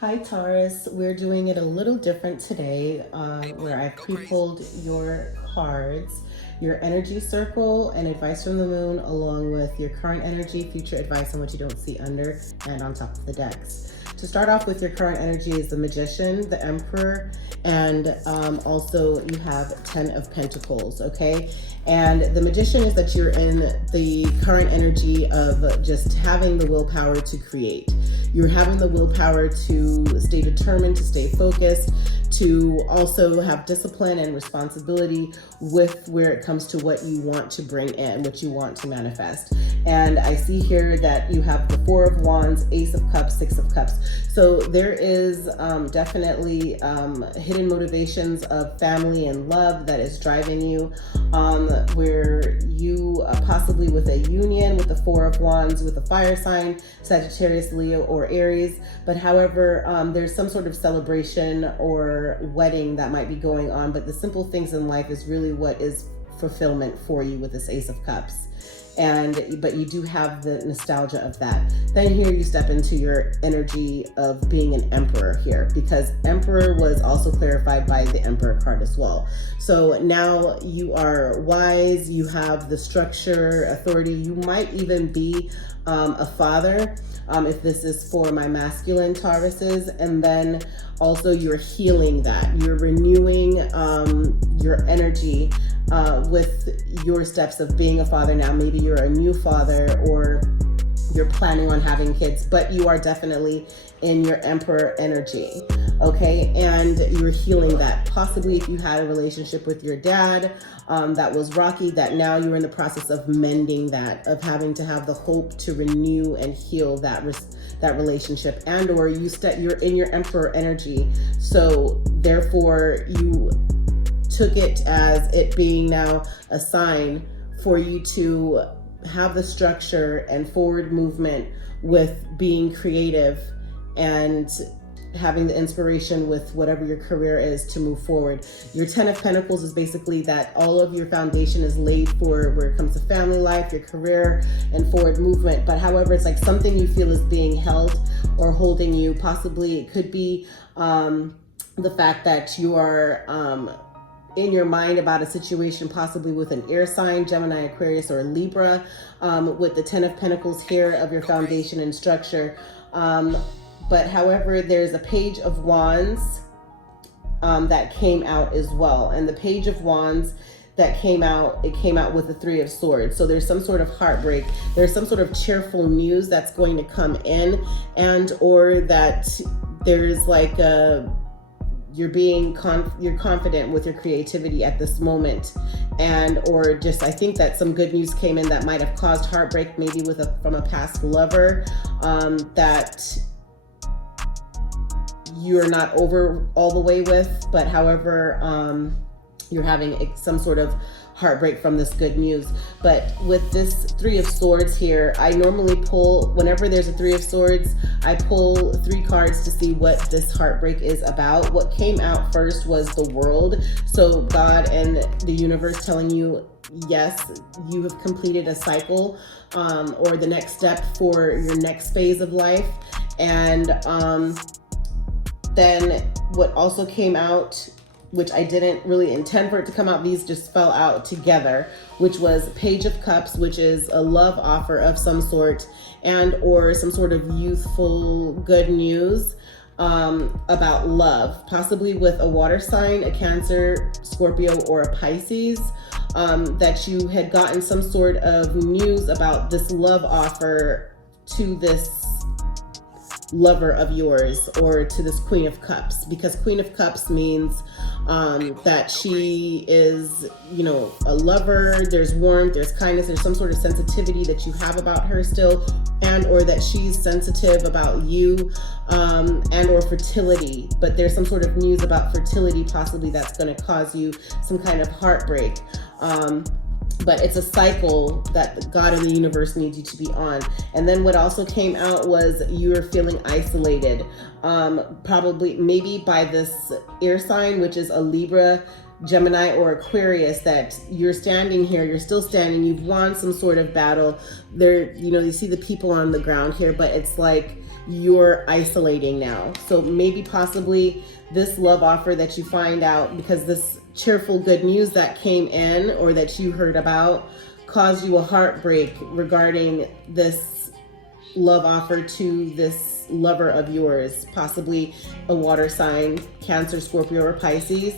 Hi Taurus, we're doing it a little different today where I've pre-pulled your cards, your energy circle and advice from the moon along with your current energy, future advice and what you don't see under and on top of the decks. To start off with, your current energy is the Magician, the Emperor, and also you have 10 of Pentacles, okay? And the Magician is that you're in the current energy of just having the willpower to create. You're having the willpower to stay determined, to stay focused, to also have discipline and responsibility with where it comes to what you want to bring in, what you want to manifest. And I see here that you have the Four of Wands, Ace of Cups, Six of Cups. So there is definitely hidden motivations of family and love that is driving you, where you possibly with a union with the Four of Wands, with a fire sign, Sagittarius, Leo, or Aries. But however, there's some sort of celebration or wedding that might be going on. But the simple things in life is really what is fulfillment for you with this Ace of Cups. But you do have the nostalgia of that. Then here you step into your energy of being an emperor here, because emperor was also clarified by the Emperor card as well. So now you are wise, you have the structure, authority. You might even be a father, if this is for my masculine Tauruses. And then also you're healing that. You're renewing your energy with your steps of being a father now. Maybe you're a new father or you're planning on having kids, but you are definitely in your Emperor energy, okay? And you're healing that. Possibly if you had a relationship with your dad that was rocky, that now you're in the process of mending that, of having to have the hope to renew and heal that relationship. And or you're in your Emperor energy, so therefore you took it as it being now a sign for you to have the structure and forward movement with being creative and having the inspiration with whatever your career is to move forward. Your 10 of Pentacles is basically that all of your foundation is laid for where it comes to family life, your career, and forward movement. But however, it's like something you feel is being held or holding you. Possibly it could be the fact that you are in your mind about a situation, possibly with an air sign, Gemini, Aquarius, or Libra, with the 10 of Pentacles here of your foundation and structure. But however, there's a Page of Wands that came out as well. And the Page of Wands that came out, it came out with the Three of Swords. So there's some sort of heartbreak. There's some sort of cheerful news that's going to come in, and or that there's like you're confident with your creativity at this moment, and or just I think that some good news came in that might have caused heartbreak, maybe from a past lover that you're not over all the way with, but however you're having some sort of heartbreak from this good news. But with this Three of Swords here, I normally pull, whenever there's a Three of Swords, I pull 3 cards to see what this heartbreak is about. What came out first was the World. So God and the universe telling you, yes, you have completed a cycle or the next step for your next phase of life. And then what also came out, which I didn't really intend for it to come out, these just fell out together, which was Page of Cups, which is a love offer of some sort, and or some sort of youthful good news about love, possibly with a water sign, a Cancer, Scorpio, or a Pisces, that you had gotten some sort of news about this love offer to this lover of yours, or to this Queen of Cups, because Queen of Cups means that she is, a lover. There's warmth, there's kindness, there's some sort of sensitivity that you have about her still, and or that she's sensitive about you, and or fertility. But there's some sort of news about fertility possibly that's going to cause you some kind of heartbreak. But it's a cycle that God and the universe needs you to be on. And then what also came out was you're feeling isolated, probably maybe by this air sign, which is a Libra, Gemini, or Aquarius, that you're standing here, you're still standing, you've won some sort of battle. There, you see the people on the ground here, but it's like you're isolating now. So maybe possibly this love offer that you find out because this cheerful good news that came in or that you heard about caused you a heartbreak regarding this love offer to this lover of yours, possibly a water sign, Cancer, Scorpio, or Pisces.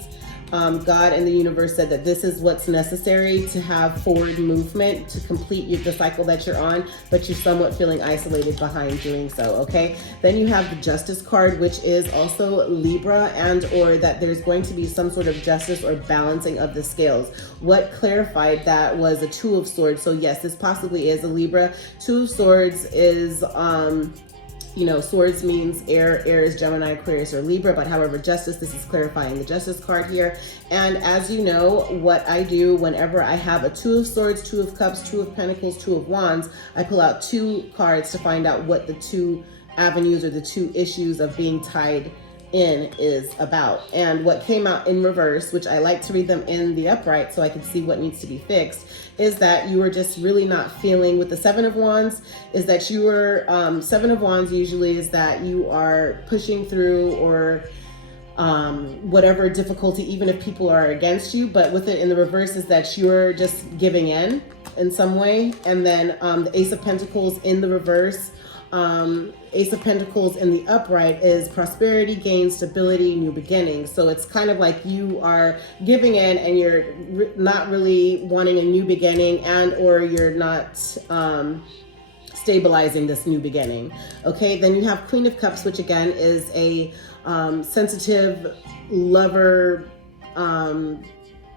God and the universe said that this is what's necessary to have forward movement to complete the cycle that you're on, but you're somewhat feeling isolated behind doing so, okay? Then you have the Justice card, which is also Libra, and or that there's going to be some sort of justice or balancing of the scales. What clarified that was a Two of Swords. So yes, this possibly is a Libra. Two of Swords is swords means air. Air is Gemini, Aquarius, or Libra. But however, justice, this is clarifying the Justice card here. And as you know, what I do whenever I have a Two of Swords, Two of Cups, Two of Pentacles, Two of Wands, I pull out two cards to find out what the two avenues or the two issues of being tied in is about. And what came out in reverse, which I like to read them in the upright so I can see what needs to be fixed, is that you are just really not feeling with the Seven of Wands, is that you are, Seven of Wands usually is that you are pushing through or whatever difficulty, even if people are against you, but with it in the reverse is that you're just giving in some way. And then the Ace of Pentacles in the reverse, Ace of Pentacles in the upright is prosperity, gain, stability, new beginnings. So it's kind of like you are giving in and you're not really wanting a new beginning, and or you're not stabilizing this new beginning. Okay, then you have Queen of Cups, which again is a sensitive lover,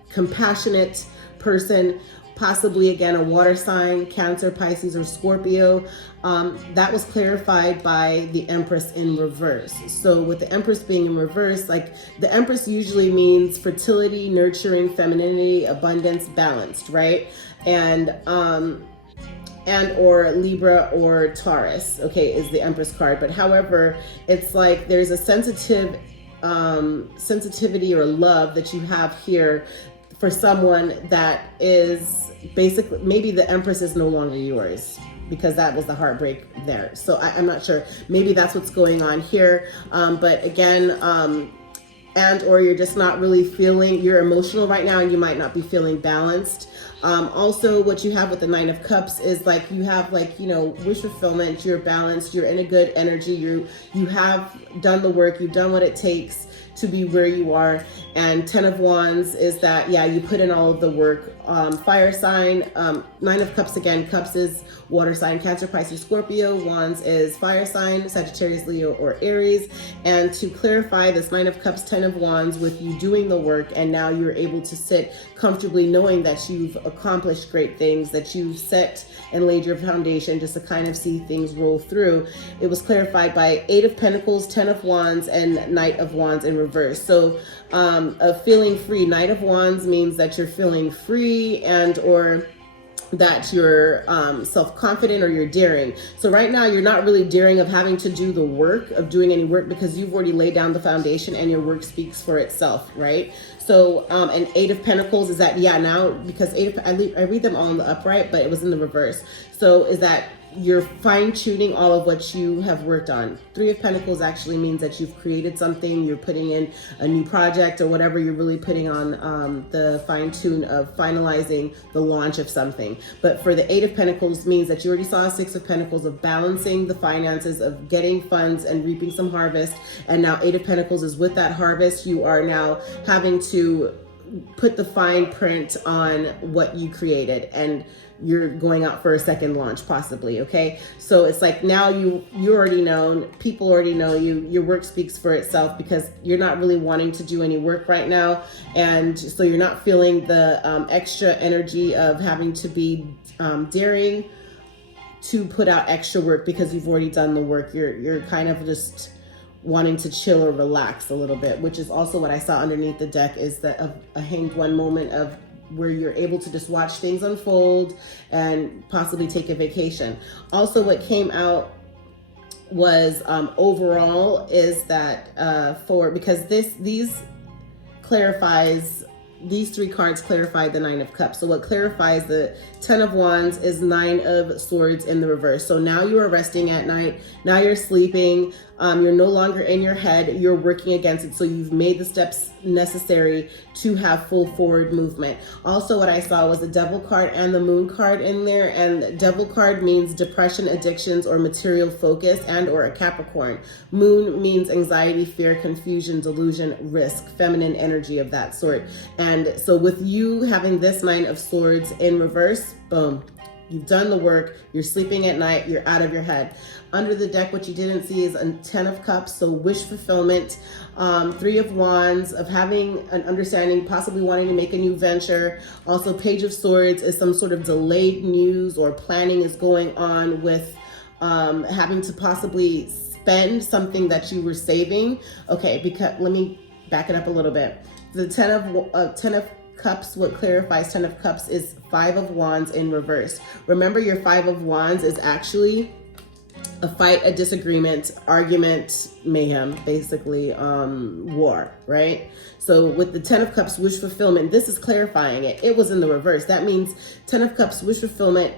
compassionate person, possibly again a water sign, Cancer, Pisces, or Scorpio. That was clarified by the Empress in reverse. So with the Empress being in reverse, like the Empress usually means fertility, nurturing, femininity, abundance, balanced, right? And or Libra or Taurus, okay, is the Empress card. But however, it's like there's a sensitivity or love that you have here for someone that is basically, maybe the Empress is no longer yours because that was the heartbreak there. So I'm not sure. Maybe that's what's going on here. But again, and or you're just not really feeling, you're emotional right now and you might not be feeling balanced. Also, what you have with the Nine of Cups is like you have like, wish fulfillment, you're balanced, you're in a good energy, you have done the work, you've done what it takes to be where you are. And 10 of Wands is that, yeah, you put in all of the work. Fire sign, Nine of Cups again, Cups is water sign, Cancer, Pisces, Scorpio. Wands is fire sign, Sagittarius, Leo, or Aries. And to clarify this Nine of Cups, 10 of Wands with you doing the work, and now you're able to sit comfortably knowing that you've accomplished great things, that you've set and laid your foundation just to kind of see things roll through. It was clarified by 8 of Pentacles, 10 of Wands, and Knight of Wands in reverse. So of feeling free, Knight of Wands means that you're feeling free and or that you're self-confident or you're daring. So right now you're not really daring of having to do the work of doing any work because you've already laid down the foundation and your work speaks for itself, right? So and 8 of Pentacles is that, yeah, now because I read them all in the upright, but it was in the reverse. So is that you're fine-tuning all of what you have worked on. 3 of Pentacles actually means that you've created something, you're putting in a new project or whatever, you're really putting on the fine-tune of finalizing the launch of something. But for the 8 of Pentacles means that you already saw 6 of Pentacles of balancing the finances, of getting funds and reaping some harvest. And now 8 of Pentacles is with that harvest, you are now having to put the fine print on what you created, and you're going out for a second launch possibly. Okay, so it's like now you already known, people already know you, your work speaks for itself because you're not really wanting to do any work right now, and so you're not feeling the extra energy of having to be daring to put out extra work because you've already done the work. You're kind of just wanting to chill or relax a little bit, which is also what I saw underneath the deck, is that a hanged one moment of where you're able to just watch things unfold and possibly take a vacation. Also, what came out was overall is that because these clarifies these three cards clarify the Nine of Cups. So what clarifies the Ten of Wands is Nine of Swords in the reverse. So now you are resting at night. Now you're sleeping. You're no longer in your head. You're working against it. So you've made the steps necessary to have full forward movement. Also, what I saw was the Devil card and the Moon card in there. And Devil card means depression, addictions, or material focus, and or a Capricorn. Moon means anxiety, fear, confusion, delusion, risk, feminine energy of that sort. And so with you having this Nine of Swords in reverse, boom, you've done the work. You're sleeping at night. You're out of your head. Under the deck, what you didn't see is a Ten of Cups, so wish fulfillment, Three of Wands, of having an understanding, possibly wanting to make a new venture. Also, Page of Swords is some sort of delayed news or planning is going on with having to possibly spend something that you were saving. Okay, because let me back it up a little bit. The Ten of Cups, what clarifies Ten of Cups is Five of Wands in reverse. Remember, your Five of Wands is actually a fight, a disagreement, argument, mayhem, basically, war, right? So with the Ten of Cups, wish fulfillment, this is clarifying it. It was in the reverse. That means Ten of Cups, wish fulfillment,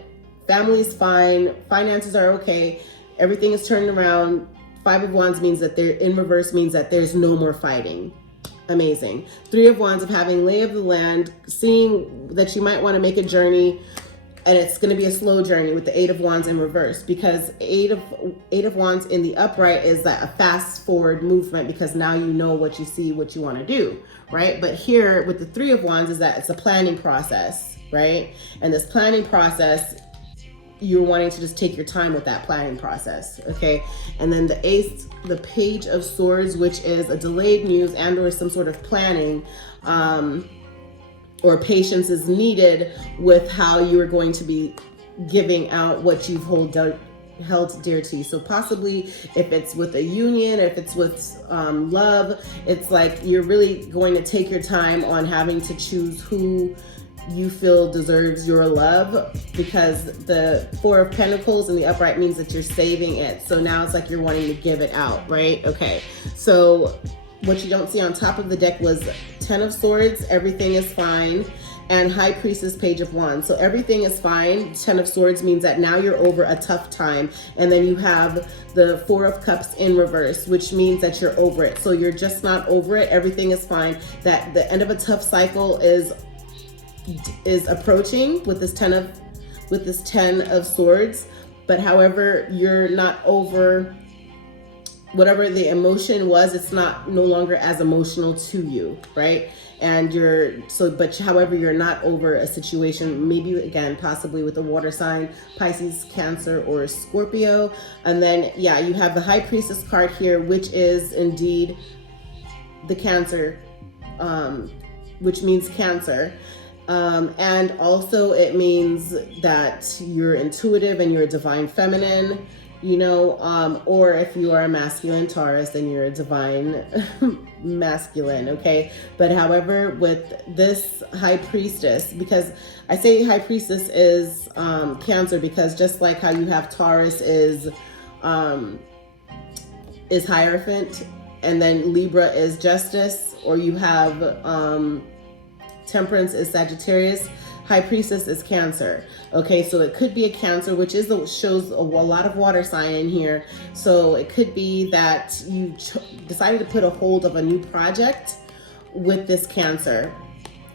family is fine, finances are okay, everything is turned around. Five of Wands means that they're in reverse, means that there's no more fighting. Amazing. Three of Wands of having lay of the land, seeing that you might want to make a journey, and it's going to be a slow journey with the Eight of Wands in reverse, because Eight of Wands in the upright is that a fast forward movement, because now you know what you see, what you want to do, right? But here with the Three of Wands is that it's a planning process, right? And this planning process, you're wanting to just take your time with that planning process, okay? And then the Ace, the Page of Swords, which is a delayed news and or some sort of planning, or patience is needed with how you are going to be giving out what you've held dear to you. So possibly if it's with a union, if it's with love, it's like you're really going to take your time on having to choose who you feel deserves your love, because the Four of Pentacles in the upright means that you're saving it. So now it's like you're wanting to give it out, right? Okay, so what you don't see on top of the deck was Ten of Swords, everything is fine, and High Priestess, Page of Wands. So everything is fine. Ten of Swords means that now you're over a tough time. And then you have the Four of Cups in reverse, which means that you're over it. So you're just not over it. Everything is fine. That the end of a tough cycle is approaching with this Ten of Swords. But however, you're not over whatever the emotion was. It's no longer as emotional to you, right? And but however, you're not over a situation, maybe again, possibly with a water sign, Pisces, Cancer, or Scorpio. And then, yeah, you have the High Priestess card here, which is indeed the Cancer, which means Cancer. And also it means that you're intuitive and you're a divine feminine, you know, or if you are a masculine Taurus, then you're a divine masculine, okay? But however, with this High Priestess, because I say High Priestess is Cancer, because just like how you have Taurus is Hierophant, and then Libra is Justice, or you have Temperance is Sagittarius, High Priestess is Cancer. Okay, so it could be a Cancer, which shows a lot of water sign in here. So it could be that you decided to put a hold of a new project with this Cancer,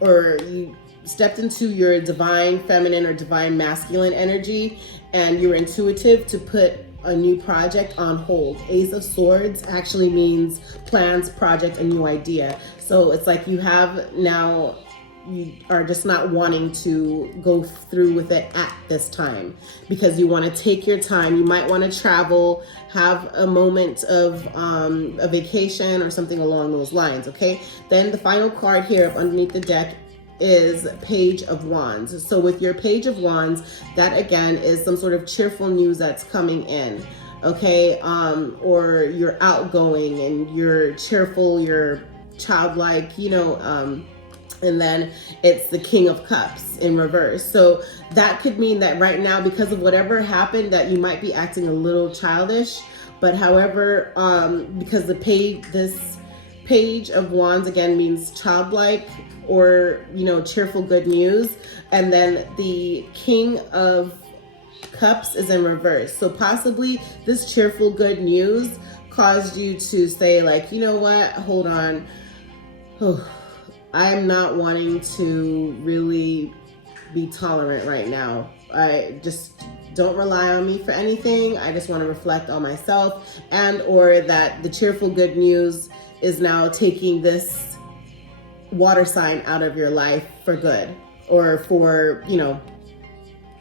or you stepped into your divine feminine or divine masculine energy, and you're intuitive to put a new project on hold. Ace of Swords actually means plans, project, a new idea. So it's like you are just not wanting to go through with it at this time, because you want to take your time. You might want to travel, have a moment of a vacation or something along those lines, okay? Then the final card here up underneath the deck is Page of Wands. So with your Page of Wands, that again is some sort of cheerful news that's coming in, okay? Or you're outgoing and you're cheerful, you're childlike, you know, and then it's the King of Cups in reverse. So that could mean that right now, because of whatever happened, that you might be acting a little childish. But however, because this Page of Wands again means childlike or, cheerful good news. And then the King of Cups is in reverse. So possibly this cheerful good news caused you to say like, you know what, hold on. I'm not wanting to really be tolerant right now. I just don't rely on me for anything. I just want to reflect on myself, and or that the cheerful good news is now taking this water sign out of your life for good, or for,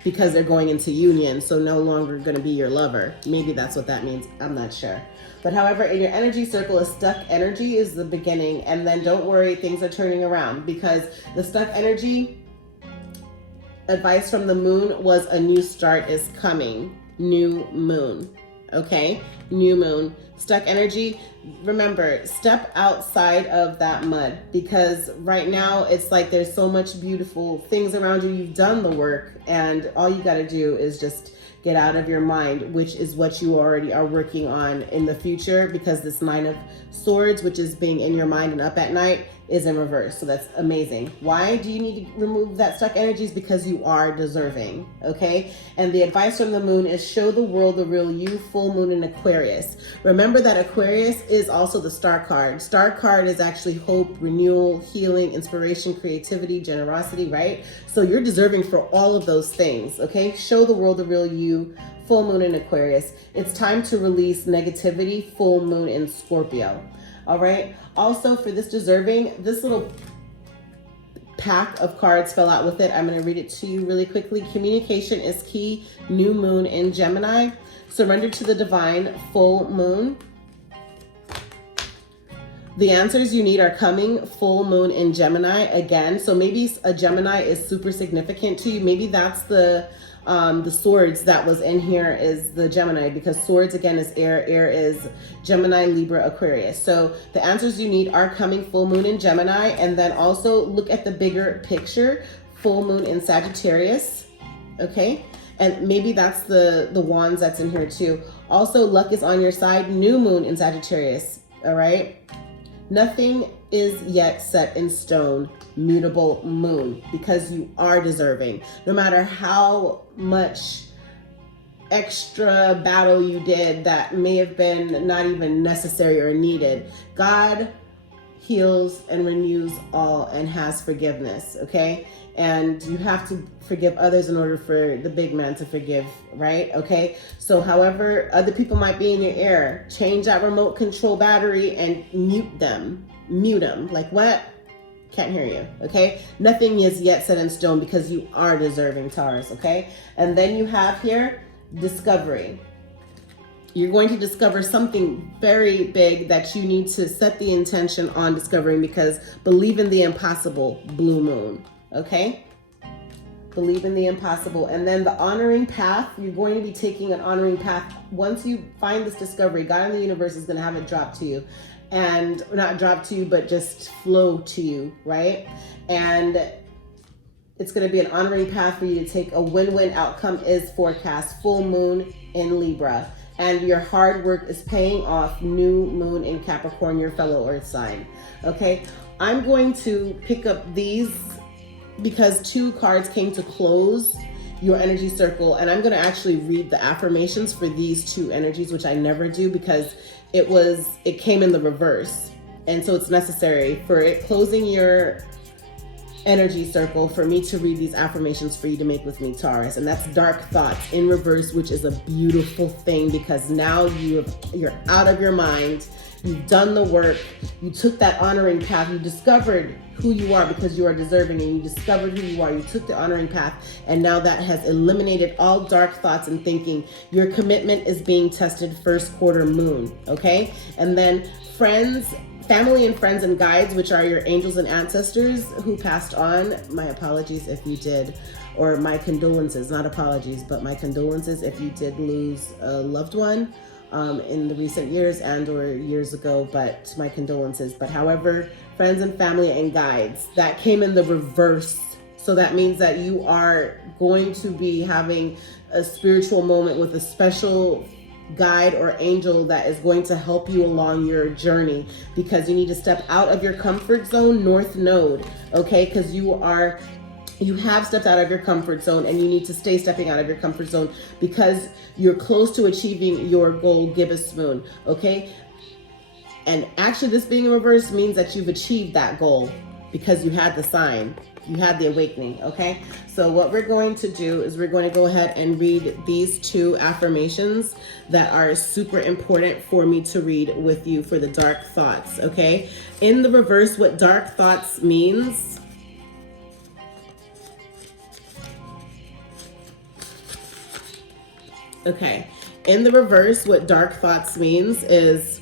because they're going into union, so no longer going to be your lover. Maybe that's what that means. I'm not sure. But however, in your energy circle, a stuck energy is the beginning, and then don't worry, things are turning around, because the stuck energy, advice from the moon was a new start is coming. New moon. Okay? New moon. Stuck energy. Remember, step outside of that mud, because right now it's like there's so much beautiful things around you. You've done the work, and all you got to do is just get out of your mind, which is what you already are working on in the future, because this Nine of Swords, which is being in your mind and up at night, is in reverse. So that's amazing. Why do you need to remove that stuck energies? Because you are deserving. Okay. And the advice from the moon is show the world the real you. Full moon in Aquarius. Remember that Aquarius is also the star card. Star card is actually hope, renewal, healing, inspiration, creativity, generosity, right? So you're deserving for all of those things. Okay. Show the world the real you. Full moon in Aquarius. It's time to release negativity. Full moon in Scorpio. All right. Also, for this deserving, this little pack of cards fell out with it. I'm going to read it to you really quickly. Communication is key. New moon in Gemini. Surrender to the divine. Full moon. The answers you need are coming. Full moon in Gemini again. So maybe a Gemini is super significant to you. Maybe that's the swords that was in here is the Gemini, because swords again is air. Air is Gemini, Libra, Aquarius. So the answers you need are coming. Full moon in Gemini. And then also look at the bigger picture. Full moon in Sagittarius. Okay. And maybe that's the wands that's in here too. Also, luck is on your side. New moon in Sagittarius. All right. Nothing is yet set in stone. Mutable moon, because you are deserving. No matter how much extra battle you did that may have been not even necessary or needed, God heals and renews all and has forgiveness. Okay. And you have to forgive others in order for the big man to forgive, right? Okay. So however other people might be in your ear, change that remote control battery and mute them. Mute them. Like what? Can't hear you. Okay. Nothing is yet set in stone, because you are deserving, Taurus. Okay. And then you have here discovery. You're going to discover something very big that you need to set the intention on discovering, because believe in the impossible. Blue moon. Okay. Believe in the impossible. And then the honoring path, you're going to be taking an honoring path. Once you find this discovery, God in the universe is going to have it drop to you. And not drop to you, but just flow to you, right? And it's going to be an honoring path for you to take. A win-win outcome is forecast. Full moon in Libra. And your hard work is paying off. New moon in Capricorn, your fellow earth sign. Okay, I'm going to pick up these because two cards came to close your energy circle, and I'm going to actually read the affirmations for these two energies, which I never do because it came in the reverse, and so it's necessary for it closing your energy circle for me to read these affirmations for you to make with me, Taurus. And that's dark thoughts in reverse, which is a beautiful thing, because now you're out of your mind. You've done the work. You took that honoring path. You discovered who you are because you are deserving, and you discovered who you are. You took the honoring path, and now that has eliminated all dark thoughts and thinking. Your commitment is being tested. First quarter moon. Okay. And then family and friends and guides, which are your angels and ancestors who passed on. My apologies if you did, or my condolences, not apologies, but my condolences if you did lose a loved one in the recent years and or years ago, but my condolences. But however, friends and family and guides, that came in the reverse. So that means that you are going to be having a spiritual moment with a special guide or angel that is going to help you along your journey, because you need to step out of your comfort zone, North Node, okay? Because you have stepped out of your comfort zone, and you need to stay stepping out of your comfort zone because you're close to achieving your goal, Gibbous Moon, okay? And actually, this being in reverse means that you've achieved that goal because you had the sign. You had the awakening, okay? So what we're going to do is we're going to go ahead and read these 2 affirmations that are super important for me to read with you for the dark thoughts, okay? In the reverse, what dark thoughts means... Okay, in the reverse, what dark thoughts means is...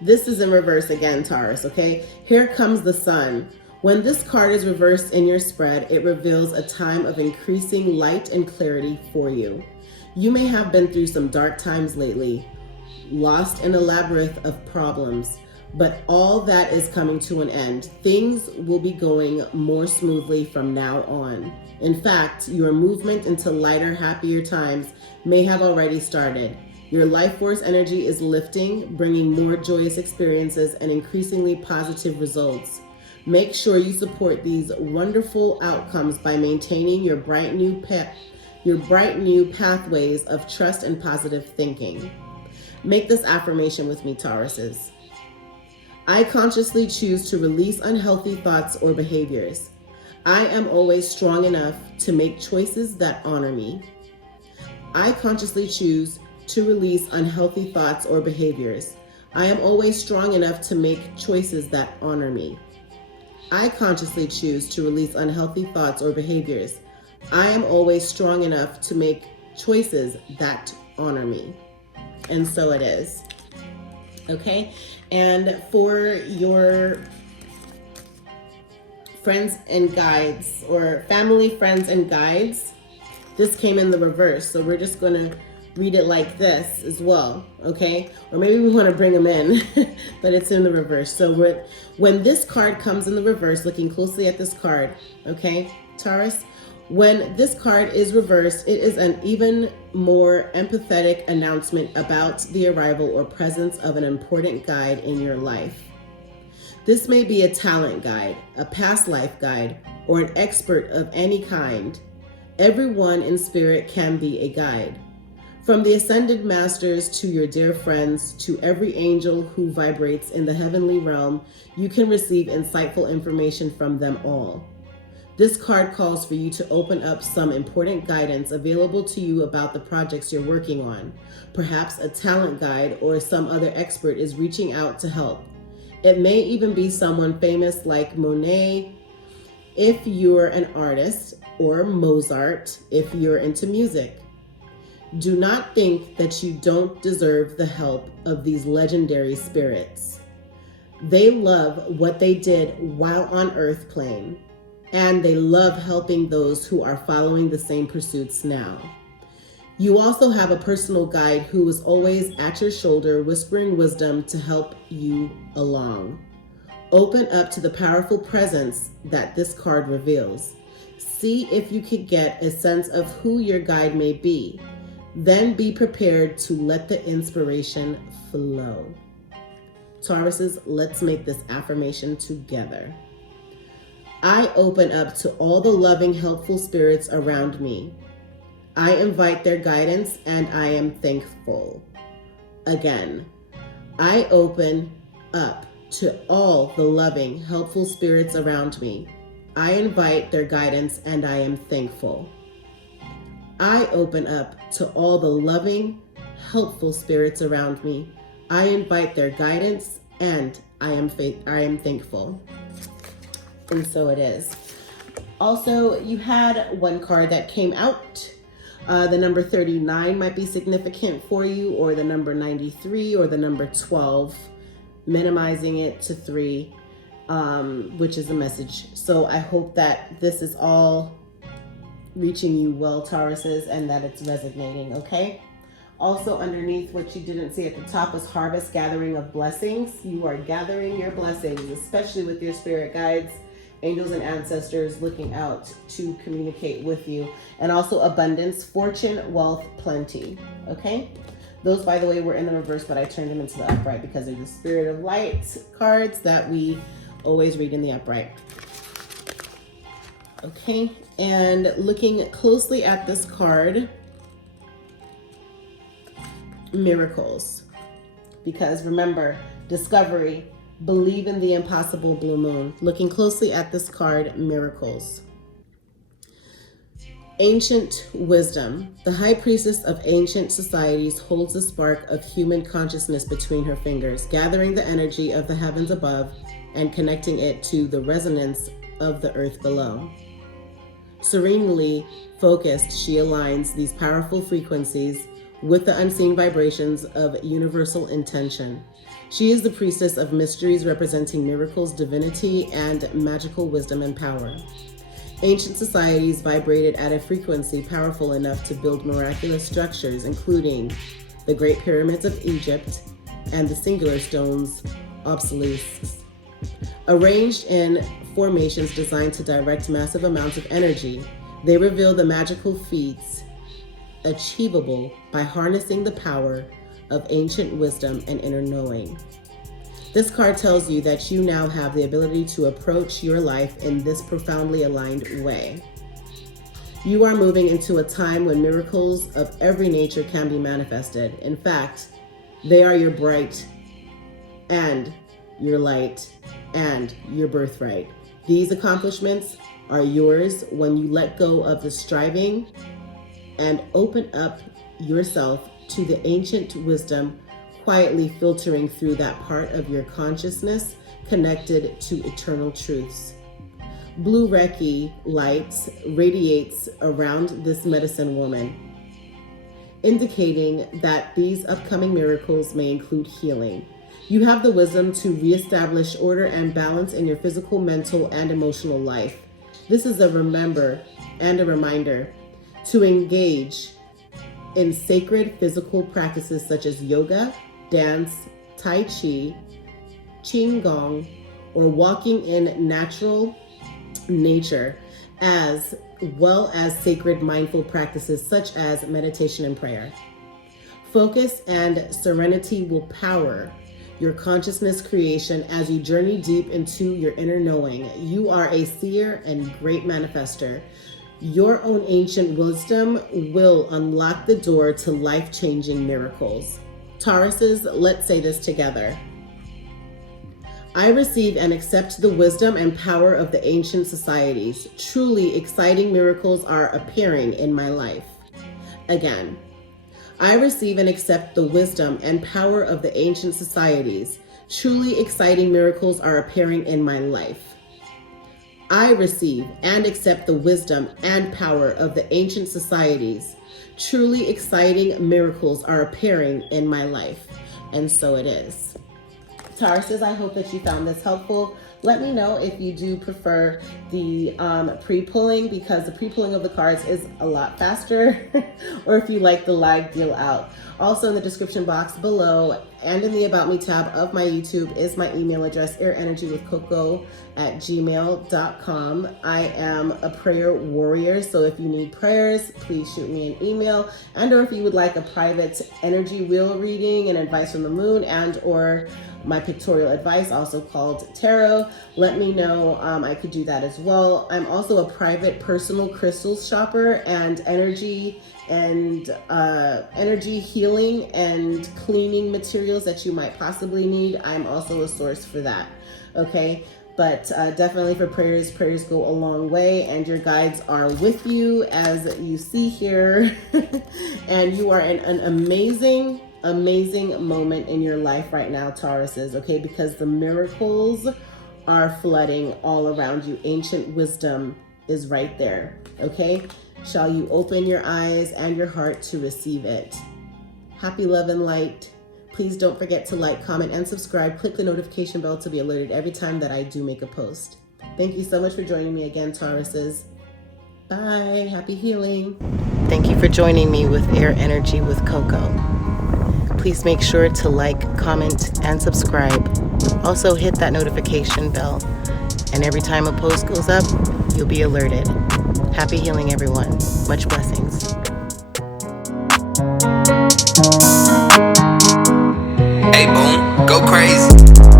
This is in reverse again, Taurus, okay? Here comes the sun. When this card is reversed in your spread, it reveals a time of increasing light and clarity for you. You may have been through some dark times lately, lost in a labyrinth of problems, but all that is coming to an end. Things will be going more smoothly from now on. In fact, your movement into lighter, happier times may have already started. Your life force energy is lifting, bringing more joyous experiences and increasingly positive results. Make sure you support these wonderful outcomes by maintaining your bright new pathways of trust and positive thinking. Make this affirmation with me, Tauruses. I consciously choose to release unhealthy thoughts or behaviors. I am always strong enough to make choices that honor me. I consciously choose to release unhealthy thoughts or behaviors. I am always strong enough to make choices that honor me. I consciously choose to release unhealthy thoughts or behaviors. I am always strong enough to make choices that honor me. And so it is. Okay? And for your friends and guides, or family, friends, and guides, this came in the reverse. So we're just going to read it like this as well, okay? Or maybe we want to bring them in, but it's in the reverse. So when this card comes in the reverse, looking closely at this card, okay, Taurus, when this card is reversed, it is an even more empathetic announcement about the arrival or presence of an important guide in your life. This may be a talent guide, a past life guide, or an expert of any kind. Everyone in spirit can be a guide. From the ascended masters to your dear friends, to every angel who vibrates in the heavenly realm, you can receive insightful information from them all. This card calls for you to open up some important guidance available to you about the projects you're working on. Perhaps a talent guide or some other expert is reaching out to help. It may even be someone famous like Monet if you're an artist, or Mozart if you're into music. Do not think that you don't deserve the help of these legendary spirits. They love what they did while on Earth plane, and they love helping those who are following the same pursuits now. You also have a personal guide who is always at your shoulder, whispering wisdom to help you along. Open up to the powerful presence that this card reveals. See if you could get a sense of who your guide may be. Then be prepared to let the inspiration flow. Tauruses, let's make this affirmation together. I open up to all the loving, helpful spirits around me. I invite their guidance and I am thankful. Again, I open up to all the loving, helpful spirits around me. I invite their guidance and I am thankful. I open up to all the loving, helpful spirits around me. I invite their guidance and I am thankful. And so it is. Also, you had one card that came out. The number 39 might be significant for you, or the number 93, or the number 12, minimizing it to 3, which is a message. So I hope that this is all reaching you well, Tauruses, and that it's resonating, okay? Also underneath, what you didn't see at the top was harvest, gathering of blessings. You are gathering your blessings, especially with your spirit guides angels and ancestors looking out to communicate with you. And also abundance, fortune, wealth, plenty. Okay? Those, by the way, were in the reverse, but I turned them into the upright because they're the Spirit of Light cards that we always read in the upright. Okay, and looking closely at this card, miracles. Because remember, discovery, believe in the impossible, blue moon. Looking closely at this card, miracles. Ancient wisdom. The high priestess of ancient societies holds the spark of human consciousness between her fingers, gathering the energy of the heavens above and connecting it to the resonance of the earth below. Serenely focused, she aligns these powerful frequencies with the unseen vibrations of universal intention. She is the priestess of mysteries, representing miracles, divinity, and magical wisdom and power. Ancient societies vibrated at a frequency powerful enough to build miraculous structures, including the Great Pyramids of Egypt and the singular stones obelisk, arranged in formations designed to direct massive amounts of energy. They reveal the magical feats achievable by harnessing the power of ancient wisdom and inner knowing. This card tells you that you now have the ability to approach your life in this profoundly aligned way. You are moving into a time when miracles of every nature can be manifested. In fact, they are your bright and your light and your birthright. These accomplishments are yours when you let go of the striving and open up yourself to the ancient wisdom quietly filtering through that part of your consciousness connected to eternal truths. Blue Reiki lights radiates around this medicine woman, indicating that these upcoming miracles may include healing. You have the wisdom to reestablish order and balance in your physical, mental, and emotional life. This is a reminder to engage in sacred physical practices such as yoga, dance, tai chi, qigong, or walking in natural nature, as well as sacred mindful practices such as meditation and prayer. Focus and serenity will power your consciousness creation as you journey deep into your inner knowing. You are a seer and great manifester. Your own ancient wisdom will unlock the door to life-changing miracles. Tauruses, let's say this together. I receive and accept the wisdom and power of the ancient societies. Truly exciting miracles are appearing in my life. Again, I receive and accept the wisdom and power of the ancient societies. Truly exciting miracles are appearing in my life. I receive and accept the wisdom and power of the ancient societies. Truly exciting miracles are appearing in my life. And so it is. Tauruses, I hope that you found this helpful. Let me know if you do prefer the pre-pulling, because the pre-pulling of the cards is a lot faster, or if you like the live deal out. Also in the description box below and in the About Me tab of my YouTube is my email address, airenergywithcoco@gmail.com. I am a prayer warrior, so if you need prayers, please shoot me an email. And or if you would like a private energy wheel reading and advice from the moon, and or my pictorial advice, also called tarot, let me know. I could do that as well. I'm also a private personal crystals shopper and energy healing and cleaning materials that you might possibly need. I'm also a source for that. Okay, but definitely for prayers go a long way, and your guides are with you, as you see here. And you are in an amazing moment in your life right now, Tauruses, okay? Because the miracles are flooding all around you. Ancient wisdom is right there, okay? Shall you open your eyes and your heart to receive it? Happy love and light. Please don't forget to like, comment, and subscribe. Click the notification bell to be alerted every time that I do make a post. Thank you so much for joining me again, Tauruses. Bye. Happy healing. Thank you for joining me with Air Energy with Coco. Please make sure to like, comment, and subscribe. Also hit that notification bell And every time a post goes up, you'll be alerted. Happy healing, everyone. Much blessings. Hey, boom, go crazy.